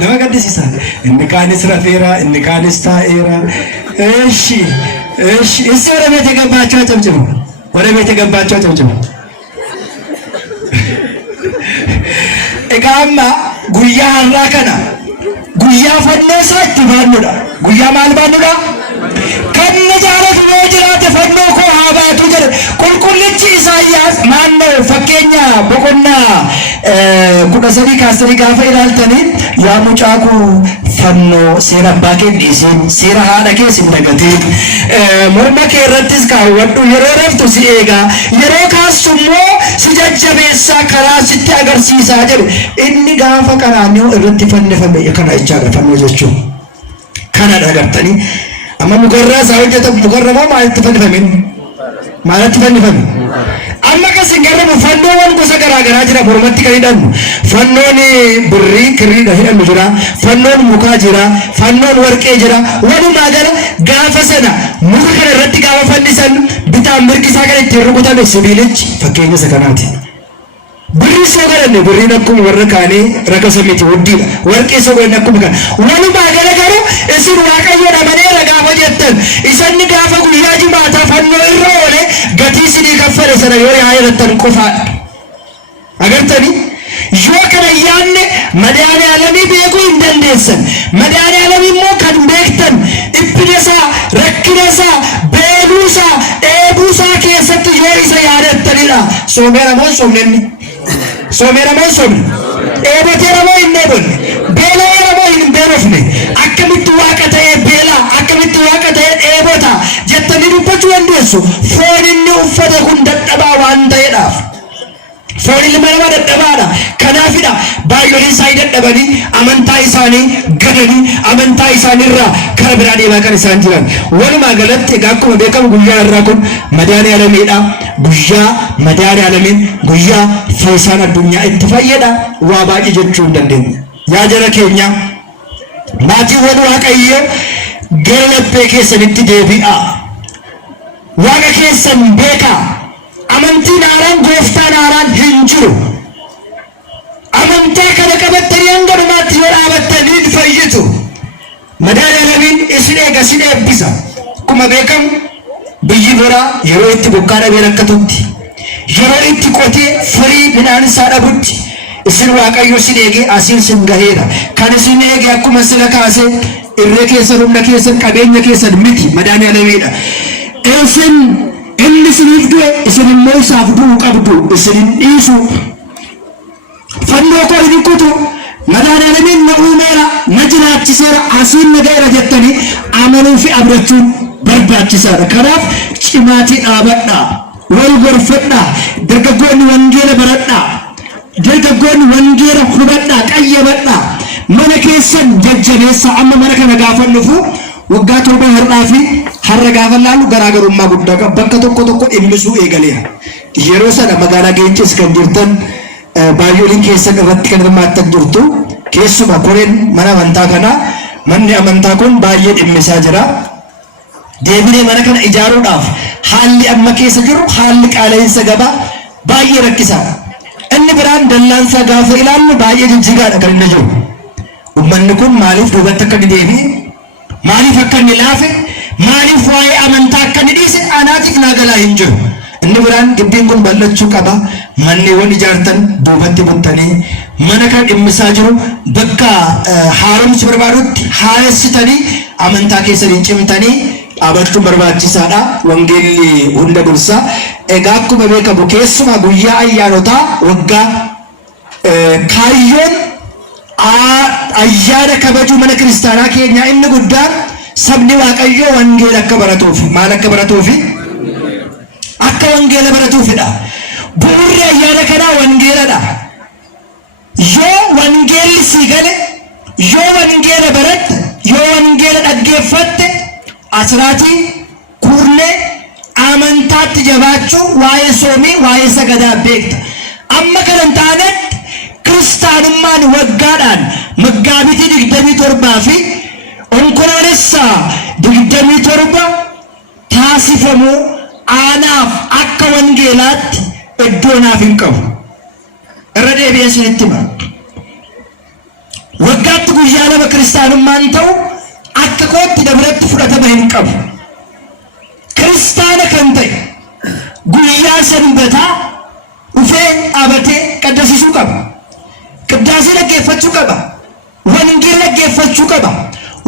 nama gaddisiisa. Inni kaanis rafeera, inni kaanis taa'eera. Eshi issi wara beete gabbaachaa camcimu. Wara beete gabbaachaa camcimu. Egaa amma guyyaa har'aa kana guyyaa fannoo isaa itti baannudha. Guyyaa maal baannudha? Kan na jaalatu yoo jiraate fannoo koo haa baatu jedhe qulqullichi Isaayyaas naannoo fakkeenya boqonnaa 13 kaastanii gaafa ilaaltanii yaa mucaa koo fannoo seera abbaa kee dhiisin seera haadha kee hin dagatiin morma kee irrattis kaawwadhu yeroo raftu si eegaa yeroo kaastu immoo si jajjabeessaa karaa sitti agarsiisaa jedhe inni gaafa qaraanioo irratti fannifame kana jechaadha fannoo jechuun kana dhagartanii amma mukarraa isaa hojjetamu mukarraa maalitti fannifame maalitti fannifame amma kasin garuu fannoowwan gosa garaagaraa jira mormatti kan hidhannu fannoon birrii kirriidha hidhannu jira fannoon mukaa jira fannoon warqee jira walumaa gala gaafa sana muka kana irratti gaafa fannisan bitaan mirgi isaa kan ittiin rukutame sibiilichi fakkeenya isa kanaati. Birrii soo galanne birriin akkuma warra kaanii rakasa miti hoddiidha warqee soo galanne akkuma kana walumaa gala garuu isin waaqayyoon amaneera gaafa jettan isanni gaafa guyyaa jimaataa fannoo irra oole gatii isinii kaffale sana yoo yaadattan qofaadha. Agartanii yoo kana yaanne madaala alamii beekuu hin dandeessan. Madaala alamii immoo kan beektan dhiphina isaa rakkina isaa beeluu isaa dheebuu isaa keessatti yoo isa yaadattanidha. Soomeera moo soomnenni? Soomeera moo soomne? Dheeboteera moo hin dheebonne? Beela'eera moo hin beelofne? Akkamitti waaqa ta'ee beelaa akkamitti waaqa ta'ee dheebota jettanii dubbachuu dandeessu. Foon inni uffate kun dadhabaa waan ta'eedhaaf. Foon ilma namaa dadhabaadha. Kanaafidha baay'ooliin isaanii dadhabanii amantaa isaanii gadanii amantaa isaaniirraa kara biraa deemaa kan isaan jiran. Walumaa galatti egaa akkuma beekamu guyyaa irraa kun madaala alamiidha. Guyyaa madaala alamiin guyyaa feesaan addunyaa itti fayyada waa baay'ee jechuu hin dandeenye. Yaa jara keenya maatiiwwan waaqayyoo gara laphee keessanitti deebi'aa. Waaqa keessan beekaa. Amantiin haaraan gooftaan haaraan hin jiru. Amantaa kana qabattanii hanga dhumaatti yoo dhaabattan hin fayyitu. Madaala alamiin isin eega isin eebbisa. Akkuma beekamu biyyi biraa yeroo itti bokkaa dhabee rakkatutti yeroo itti qotee firii midhaan isaa dhabutti isin waaqayyo isin eegee asiin isin gaheera. Kan isin eegee akkuma sila kaasee irree keessan humna keessan qabeenya keessan miti madaala alamiidha. Isin inni isiniif du'e isin immoo isaaf du'uu qabdu isin dhiisu. Fannoo koo hin kutu madaala alamiin na uumeera na jiraachiseera asiin na gaheera jettanii amanuu fi abdachuun barbaachisaadha. Kanaaf cimaatii dhaabadhaa wal gorfadhaa dargaggoonni wangeela baradhaa dargaggoonni wangeela hubadhaa qayyabadhaa mana keessan jajjabeessaa. Amma mana kana gaafa dhufu waggaa torba har'aa fi har'a gaafa laalu garaagarummaa guddaa qaba. Bakka tokko dhimmisuu eegaleera. Yeroo sana magaalaa Geences kan jirtan baay'ooliin keessan irratti kan hirmaattan jirtu keessumaa koreen mana amantaa kanaa manni amantaa kun baay'ee dhimmisaa jira. Deebinee mana kana ijaaruudhaaf haalli amma keessa jiru haalli qaala'insa gabaa baay'ee rakkisaadha. Inni biraan dallaansaa gaafa ilaallu baay'ee jijjigaadha kan inni jiru. Uummanni kun maaliif duubatti akka inni deebi'e maaliif akka inni laafe maaliif waa'ee amantaa akka inni dhiise anaatiif naa galaa hin jiru. Inni biraan gibbiin kun bal'achuu qaba. Manneewwan ijaartan duubatti buttanii mana kan dhimmisaa jiru bakka haaromsi barbaadutti haaressitanii amantaa keessaniin cimtanii dhaabachuun barbaachisaadha. Wangeelli hunda dursa. Egaa akkuma beekamu keessumaa guyyaa ayyaanotaa waggaa kaayyoon ayyaana kabajuu mana kiristaanaa keenyaa inni guddaan sabni waaqayyoo wangeela akka baratuuf maal akka baratuufi akka wangeela baratuufidha. Bu'uurri ayyaana kanaa wangeeladha. Yoo wangeelli si gale yoo wangeela baratte yoo wangeela dhaggeeffatte asiraatii kurlee amantaatti jabaachuu waa'ee soomii waa'ee sagadaa beekta. Amma kana hin taanetti kiristaanummaan waggaadhaan Maggaabitii 27 fi Onkoloolessa 27 taasifamuu anaaf akka wangeelaatti iddoo naaf hin qabu. Irra deebi'ee isinitti hima. Waggaatti guyyaa lama kiristaanummaan ta'u akka kootti dabretti fudhatama hin qabu. Kiristaana kan ta'e guyyaa sanbataa dhufee dhaabatee qaddasisuu qaba. Qiddaasii dhaggeeffachuu qaba. Wangeela dhaggeeffachuu qaba.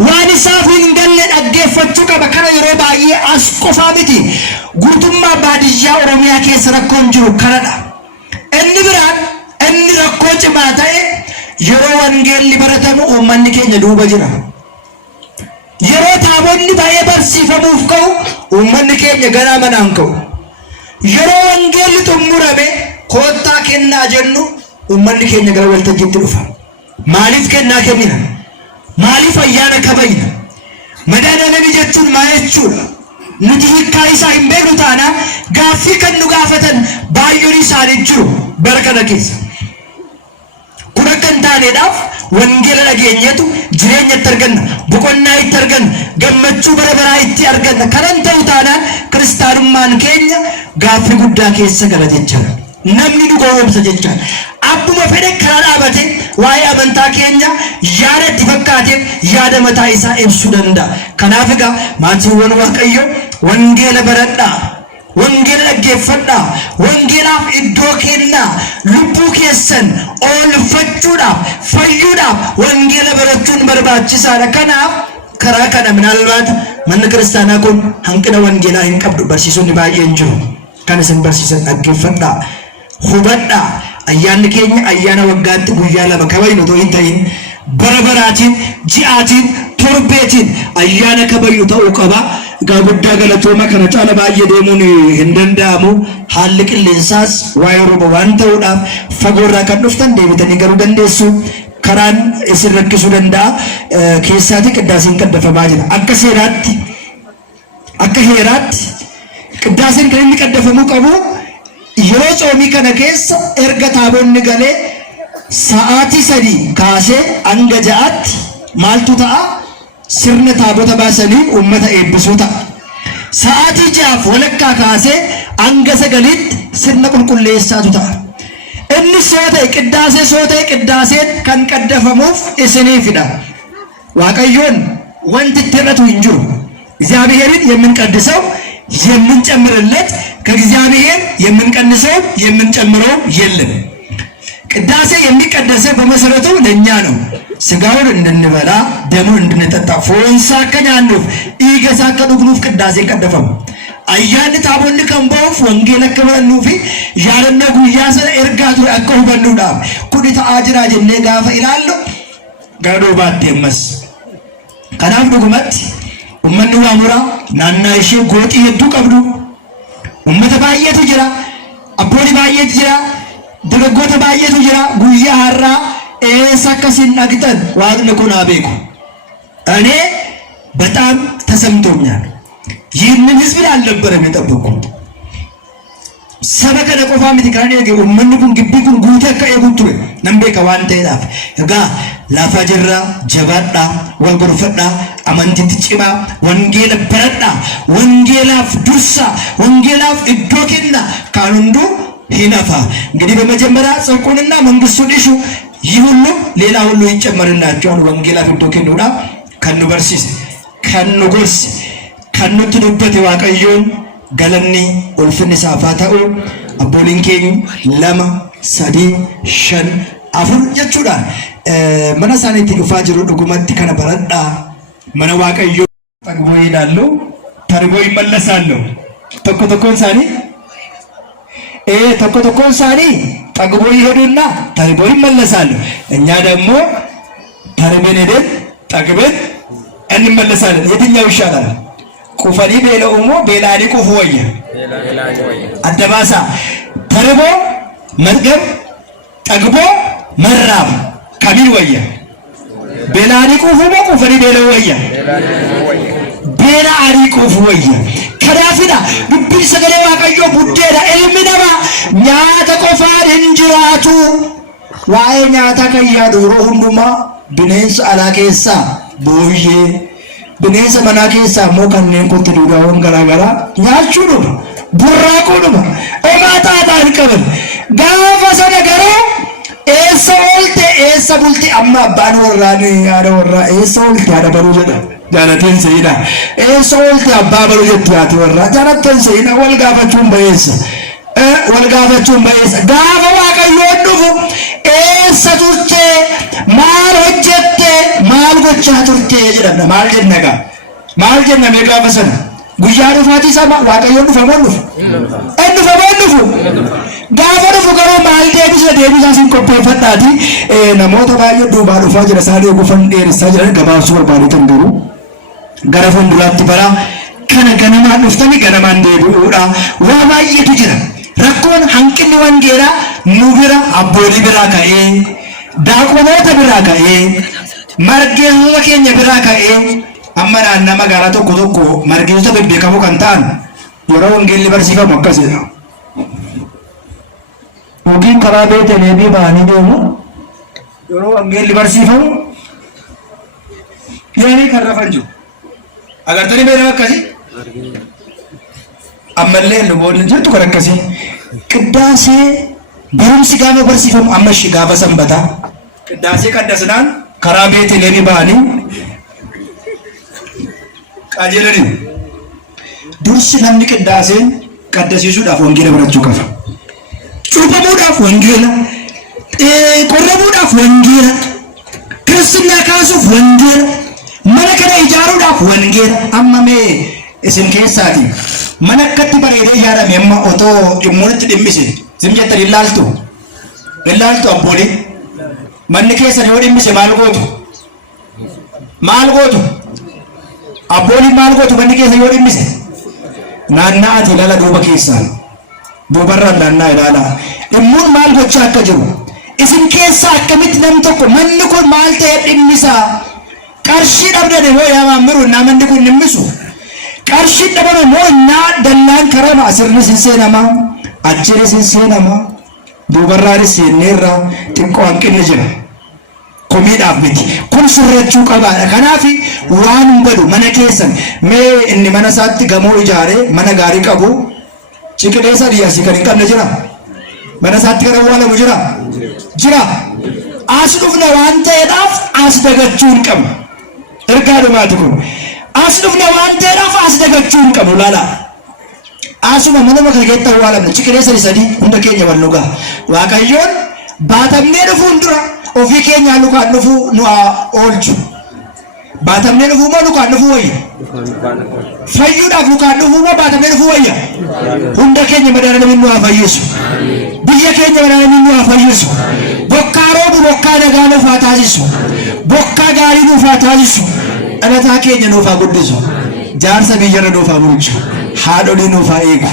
Waan isaaf hin galle dhaggeeffachuu qaba. Kana yeroo baay'ee as qofaa miti. Guutummaa baadiyyaa Oromiyaa keessa rakkoon jiru kanadha. Inni biraan inni rakkoo cimaa ta'e yeroo wangeelli baratamu uummanni keenya duuba jira. Yeroo taabonni baay'ee barsiifamuuf ka'u uummanni keenya ganaa manaan ka'u. Yeroo wangeelli xumurame koottaa kennaa jennu uummanni keenya gara waltajjiitti dhufa. Maaliif kennaa kennina? Maaliif ayyaana kabajna? Madaadaalanii jechuun maal jechuudha? Nuti hiikkaa isaa hin beeknu taana gaaffii kan nu gaafatan baay'een isaanii jiru bara kana keessa. Kun akka hin taaneedhaaf wangeela dhageenyetu jireenya itti arganna, boqonnaa itti arganna, gammachuu bara baraa itti arganna. Kanan ta'u taanaan kiristaanummaan keenya gaaffii guddaa keessa gala jechaadha. Namni nu gowwoomsa jechaadha. Abbuma fedhe karaa dhaabate waa'ee amantaa keenya yaada itti fakkaateef yaada mataa isaa ibsuu danda'a. Kanaaf egaa maatiiwwan Waaqayyoo wangeela baradhaa, wangeela dhaggeeffadhaa, wangeelaaf iddoo kennaa, lubbuu keessan oolfachuudhaaf, fayyuudhaaf wangeela barachuun barbaachisaadha. Kanaaf karaa kana minaalbaata manni kiristaanaa kun hanqina wangeelaa hin qabdu. Barsiisonni baay'een jiru. Kan isin barsiisan dhaggeeffadhaa, hubadhaa. Ayyaanni keenya ayyaana waggaatti guyyaa lama kabajnu otoo hin ta'in bara baraatiin, ji'aatiin, torbeetiin ayyaana kabajnu ta'uu qaba. Egaa guddaa galatooma kana caala baay'ee deemuun hin danda'amu. Haalli qilleensaas waa'ee rooba waan ta'uudhaaf fagoorraa kan dhuftan deebitanii garuu dandeessu. Karaan isin rakkisuu danda'a. Keessaatti qiddaasiin qaddafamaa jira. Akka heeraatti qiddaasiin kan inni qaddafamuu qabu yeroo coomii kana keessa erga taabonni galee sa'aatii 3 kaasee hanga 6tti maaltu ta'a? Sirna taabota baasanii uummata eebbisuu ta'a. Sa'aatii 6 walakkaa kaasee hanga 9tti sirna qulqulleessaatu ta'a. Inni soo ta'e qiddaaseen kan qaddafamuuf isiniifidha. Waaqayyoon wanti itti hir'atu hin jiru. እግዚአብሔርን የምንቀድሰው የምንጨምርለት ከእግዚአብሔር የምንቀንሰው የምንጨምረው የለም። ቅዳሴ የሚቀደሰው በመሰረቱ ለኛ ነው። ስጋውን እንድንበላ ደሙን እንድንጠጣ ፎንሳ ከኛኑፍ ኢገሳ ከዱግኑፍ ቅዳሴ ቀደፈም አያን ታቦን ከንባው ወንጌል ከበኑፊ ያለነ ጉያሰ ኤርጋቱ አቀው በኑዳ ኩዲታ አጅራ ጀነ ጋፈ ይላሉ ጋዶ ባደመስ ከናፍ ዱግመት ኡመኑ ዋሙራ ናናይሽ ጎጢ የዱ ቀብዱ ኡመተ ባየቱ ጅራ አቦኒ ባየቱ ጅራ ደረጎተ ባየቱ ጅራ ጉያ ሀራ ኤሳከሲን አግጠን ዋግነ ኩና ቤኩ እኔ በጣም ተሰምቶኛል። ይህንን ህዝብ አልነበረም የጠበቁት ሰበከ ለቆፋ ምትካኔ ገ ኡመኑ ኩን ግቢ ኩን ጉተ ከኤጉቱ ነምቤ ከዋንተ ይላፍ እጋ ላፋጀራ ጀባዳ ወንጎርፈዳ አመንቲት ጭማ ወንጌል በረዳ ወንጌላፍ ዱሳ ወንጌላፍ እዶኪና ካሉንዱ ሂነፋ እንግዲህ በመጀመሪያ ጽድቁንና መንግስቱን እሹ ይህ ሁሉ ሌላ ሁሉ ይጨመርላችኋል። ወንጌላፍ እዶኪኑና ከኑ በርሲስ ከኑ ጎርስ ከኑ ትዱበት ዋቀዮን ገለኒ ኡልፍን ሳፋታኡ አቦሊንኬኝ ለማ ሰዲ ሸን አፉር ጀቹዳ መናሳኔቲ ዱፋ ጅሩ ዱጉመቲ ከነ በረዳ መነ ዋቀዮ ጠግቦ ይላሉ ተርቦ ይመለሳሉ። ተኮተኮን ሳኒ ጠግቦ ይሄዱና ተርቦ ይመለሳሉ። እኛ ደግሞ ተርበን ሄደን ጠግበን እንመለሳለን። የትኛው ይሻላል? ቁፈኒ ቤለኡሞ ቤላኒ ቁፉ ወየ አደባሳ ተርቦ መርገም ጠግቦ መራብ ከሚል ወየ ቤላኒ ቁፉ ቁፈኒ ቤለው ወየ ቤላ አሪ ቁፉ ወየ ከዳፊዳ ዱብን ሰገሌ ዋቀዮ ቡዴዳ ኤልሚነማ ኛተ ቆፋን እንጅራቱ ዋኤ ኛታ ከያ ዱሮ ሁንዱማ ብኔንስ አላኬሳ ቦዬ ብኔንስ መናኬሳ ሞ ከኔን ኮት ዱዳውን ገራገራ ኛቹኑ ቡራቁኑ ኤማታ ታንቀበል ጋፈ ሰነገሮ ኤሰ ኦልቴ ኤሰ eessa bulti amma abbaan warraani haadha warraa eessa olti haadha baruu jedha jaalateen seena eessa olti abbaa baruu jetti haati warraa jaalateen seena wal gaafachuun bayeessa gaafa waaqayyoon dhufu eessa turte maal hojjette maal gochaa turte jedhamna maal jenname gaafa sana guyyaa dhufaatii isaa waaqayyoon dhufamoon dhufu gaafa dhufu garuu maal deebisaa sin qopheeffadhaati namoota baay'ee duubaa dhufaa jira isaan eeguufan dheeressaa jiran gabaabsuu barbaadetan garuu gara fuulduraatti bara kana ganamaan dhuftanii ganamaan deebi'uudha waa baay'eetu jira rakkoon hanqinni wangeelaa nu bira abboolii biraa ka'ee daaqonoota biraa ka'ee margeessota keenya biraa ka'ee amma naannoo magaalaa tokko margeessota bebbeekamoo kan ta'an yeroo wangeelli barsiifamu akkasidha. Yookiin karaa Beeteleemii ba'anii deemu yeroo wangeelli barsiifamu yaanii kan rafan jiru. Agartanii beekama akkasii? Ammallee luboonni jirtu kan akkasii. Qiddaasee barumsi gaafa barsiifamu ammas gaafa sanbataa. Qiddaasee qaddasnaan karaa Beeteleemii ba'anii qajeelanii. Dursi namni qiddaaseen qaddasiisuudhaaf wangeela barachuu qaba. Cuuphamuudhaaf wangeela, qorramuudhaaf wangeela, kiristinnaa kaasuuf wangeela, mana kana ijaaruudhaaf wangeela. Amma mee isin keessaati mana akkatti bareedee ijaarame amma otoo dhimmoonni dhimmise isin jettan ilaaltu abboolii manni keessan yoo dhimmise maal gootu abbooliin maal gootu manni keessa yoo dhimmise naanna'aati ilaala duuba keessaan duubarraan naannaa ilaala dhimmuun maal gochaa akka jiru isin keessaa akkamitti namni tokko manni kun maal ta'e dhimmisaa qarshii dhabdane moo yaa maammiru naa manni kun dhimmisu qarshii dhabame moo naa dallaan karama asirri sin seenama achirri sin seenama duubarraanis seenneerra xiqqoo hanqinni jira komiidhaaf miti kun sirrachuu qabaadha kanaaf waan badu mana keessan mee inni mana isaatti gamoo ijaaree mana gaarii qabu ciqilee sadii asii kan hin qabne jira mana isaatti kan awwaalamu jira as dhufna waan ta'eedhaaf as dagachuu hin qabnu ergaa dhumaati kun as dhufna waan ta'eedhaaf as dagachuu hin qabnu laala asuma mana kana keessatti awwaalamne ciqilee sadii hunda keenya wal nugaa waaqayyoon baatamnee dhufuun dura ofii keenya lukaan dhufu nu oolchu baatamnee dhufu moo lukaan dhufu wayya fayyuudhaaf lukaan dhufu moo baatamnee dhufu wayya hunda keenya madaalamin nu haa fayyisu biyya keenya madaalamin nu haa fayyisu bokkaa roobu bokkaa nagaa nuuf haa taasisu bokkaa gaarii nuuf haa taasisu dhalataa keenya nuuf haa guddisu jaarsa biyyarra nuuf haa bulchu haadholii nuuf haa eegu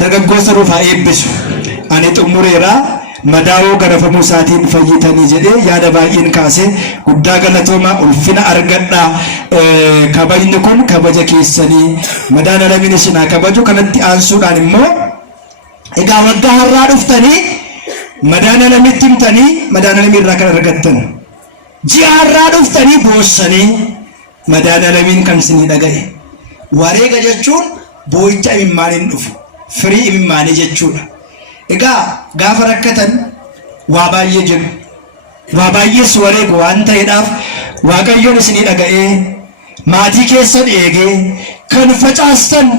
dargaggoota nuuf haa eebbisu ani xumureeraa madaawoo garafamuu isaatiin fayyitanii jedhee yaada baay'een kaase guddaa galatoomaa ulfina argadhaa kabajni kun kabaja keessanii madaala lamin isinaa kabaju kanatti aansuudhaan immoo egaa waggaa har'aa dhuftanii madaala lamitti himtanii madaala lamirraa kan argattan ji'a har'aa dhuftanii boossanii madaala lamiin kan isinii dhaga'e wareega jechuun boo'icha imimmaaniin dhufu firii imimmaanii jechuudha. Egaa gaafa rakkatan waa baay'ee jedhu waa baay'ees wareegu waan ta'eedhaaf waaqayyoon isinii dhaga'ee maatii keessan eegee kan facaastan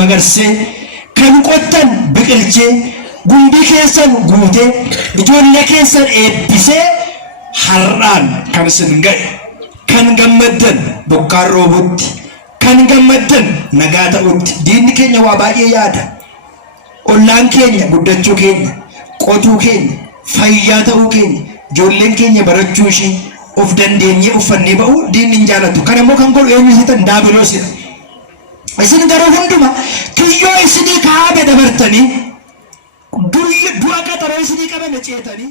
magarsee kan qottan biqilchee gumbii keessan guutee ijoollee keessan eebbisee har'aan kan isin ga'e kan gammaddan bokkaan roobutti kan gammaddan nagaa ta'utti diinni keenya waa baay'ee yaada. Ollaan keenya guddachuu keenya qotuu keenya fayyaa ta'uu keenya ijoolleen keenya barachuu ishee of dandeenyee uffannee ba'uu diinni hin jaalatu kan immoo kan godhu eenyu isitan daabiloosidha isin garuu hunduma kiyyoo isinii kaabe dabartanii du'a qaxaroo isinii qabame ceetanii